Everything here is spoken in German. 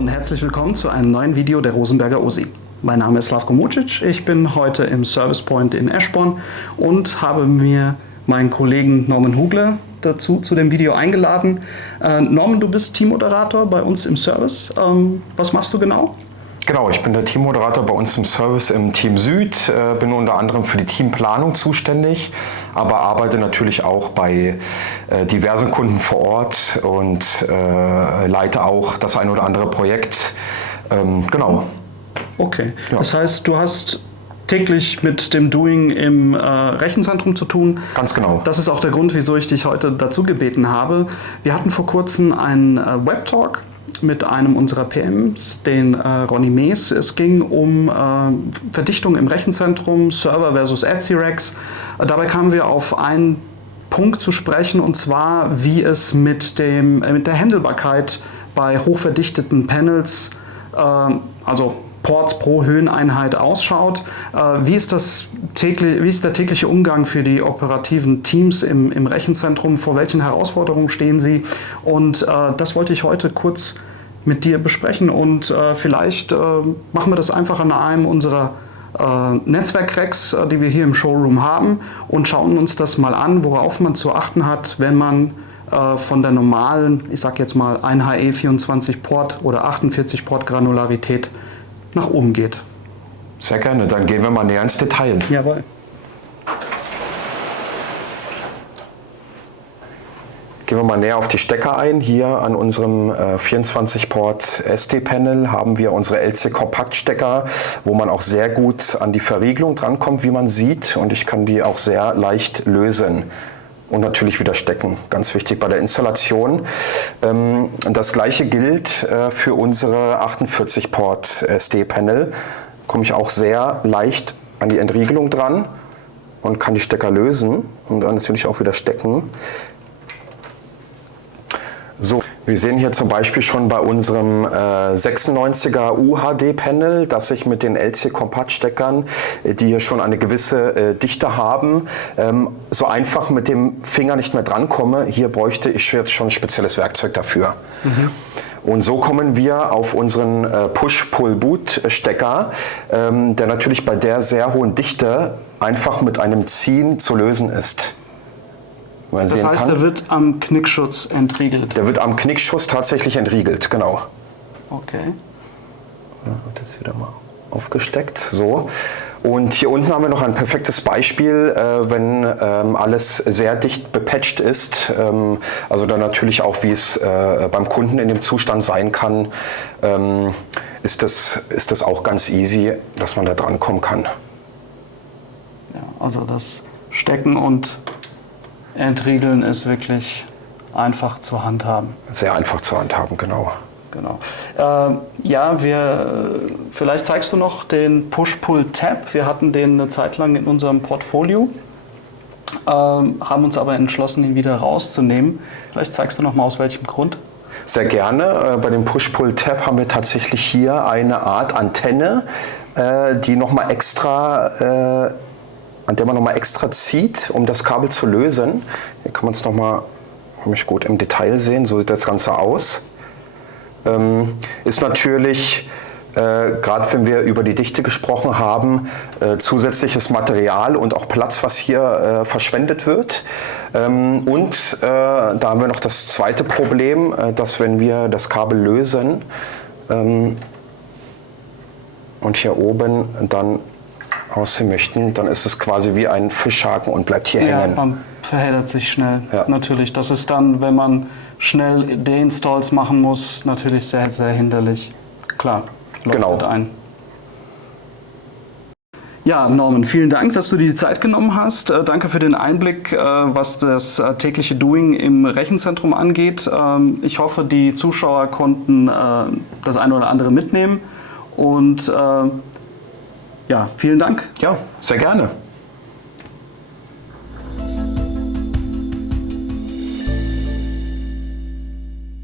und herzlich willkommen zu einem neuen Video der Rosenberger OSI. Mein Name ist Slavko Mucic, ich bin heute im Service Point in Eschborn und habe mir meinen Kollegen Norman Hugle zu dem Video eingeladen. Norman, du bist Teammoderator bei uns im Service. Was machst du genau? Genau, ich bin der Teammoderator bei uns im Service im Team Süd, bin unter anderem für die Teamplanung zuständig, aber arbeite natürlich auch bei diversen Kunden vor Ort und leite auch das ein oder andere Projekt. Genau. Okay, ja. Das heißt, du hast täglich mit dem Doing im Rechenzentrum zu tun. Ganz genau. Das ist auch der Grund, wieso ich dich heute dazu gebeten habe. Wir hatten vor kurzem einen Webtalk mit einem unserer PMs, den Ronny Mees. Es ging um Verdichtung im Rechenzentrum, Server versus Etsi-Racks. Dabei kamen wir auf einen Punkt zu sprechen, und zwar, wie es mit der Handelbarkeit bei hochverdichteten Panels, also Ports pro Höheneinheit ausschaut. Wie ist der tägliche Umgang für die operativen Teams im Rechenzentrum? Vor welchen Herausforderungen stehen sie? Und das wollte ich heute kurz mit dir besprechen. Und vielleicht machen wir das einfach an einem unserer Netzwerk-Racks, die wir hier im Showroom haben, und schauen uns das mal an, worauf man zu achten hat, wenn man von der normalen, ich sag jetzt mal 1HE 24 Port oder 48 Port Granularität nach oben geht. Sehr gerne, dann gehen wir mal näher ins Detail. Jawohl. Gehen wir mal näher auf die Stecker ein. Hier an unserem 24-Port SD-Panel haben wir unsere LC-Kompaktstecker, wo man auch sehr gut an die Verriegelung drankommt, wie man sieht. Und ich kann die auch sehr leicht lösen. Und natürlich wieder stecken, ganz wichtig bei der Installation. Das gleiche gilt für unsere 48-Port SD-Panel. Komme ich auch sehr leicht an die Entriegelung dran und kann die Stecker lösen und dann natürlich auch wieder stecken. So, wir sehen hier zum Beispiel schon bei unserem 96er UHD-Panel, dass ich mit den LC-Kompaktsteckern, die hier schon eine gewisse Dichte haben, so einfach mit dem Finger nicht mehr drankomme. Hier bräuchte ich jetzt schon ein spezielles Werkzeug dafür. Mhm. Und so kommen wir auf unseren Push-Pull-Boot-Stecker, der natürlich bei der sehr hohen Dichte einfach mit einem Ziehen zu lösen ist. Das heißt, der wird am Knickschutz entriegelt? Der wird am Knickschutz tatsächlich entriegelt, genau. Okay. Ja, wird jetzt wieder mal aufgesteckt. So. Und hier unten haben wir noch ein perfektes Beispiel, wenn alles sehr dicht bepatcht ist. Also dann natürlich auch, wie es beim Kunden in dem Zustand sein kann, ist das auch ganz easy, dass man da dran kommen kann. Ja, also das Stecken und Entriegeln ist wirklich einfach zu handhaben. Sehr einfach zu handhaben, genau. Genau. Ja, vielleicht zeigst du noch den Push-Pull-Tab. Wir hatten den eine Zeit lang in unserem Portfolio, haben uns aber entschlossen, ihn wieder rauszunehmen. Vielleicht zeigst du noch mal, aus welchem Grund? Sehr gerne. Bei dem Push-Pull-Tab haben wir tatsächlich hier eine Art Antenne, die noch mal extra an der man nochmal extra zieht, um das Kabel zu lösen. Hier kann man es nochmal gut im Detail sehen, so sieht das Ganze aus. Ist natürlich, gerade wenn wir über die Dichte gesprochen haben, zusätzliches Material und auch Platz, was hier verschwendet wird. Da haben wir noch das zweite Problem, dass wenn wir das Kabel lösen und hier oben dann ausziehen möchten, dann ist es quasi wie ein Fischhaken und bleibt hier hängen. Ja, man verheddert sich schnell. Ja. Natürlich. Das ist dann, wenn man schnell Deinstalls machen muss, natürlich sehr, sehr hinderlich. Klar, leuchtet ein. Ja, Norman, vielen Dank, dass du dir die Zeit genommen hast. Danke für den Einblick, was das tägliche Doing im Rechenzentrum angeht. Ich hoffe, die Zuschauer konnten das eine oder andere mitnehmen. Und ja, vielen Dank. Ja, sehr gerne.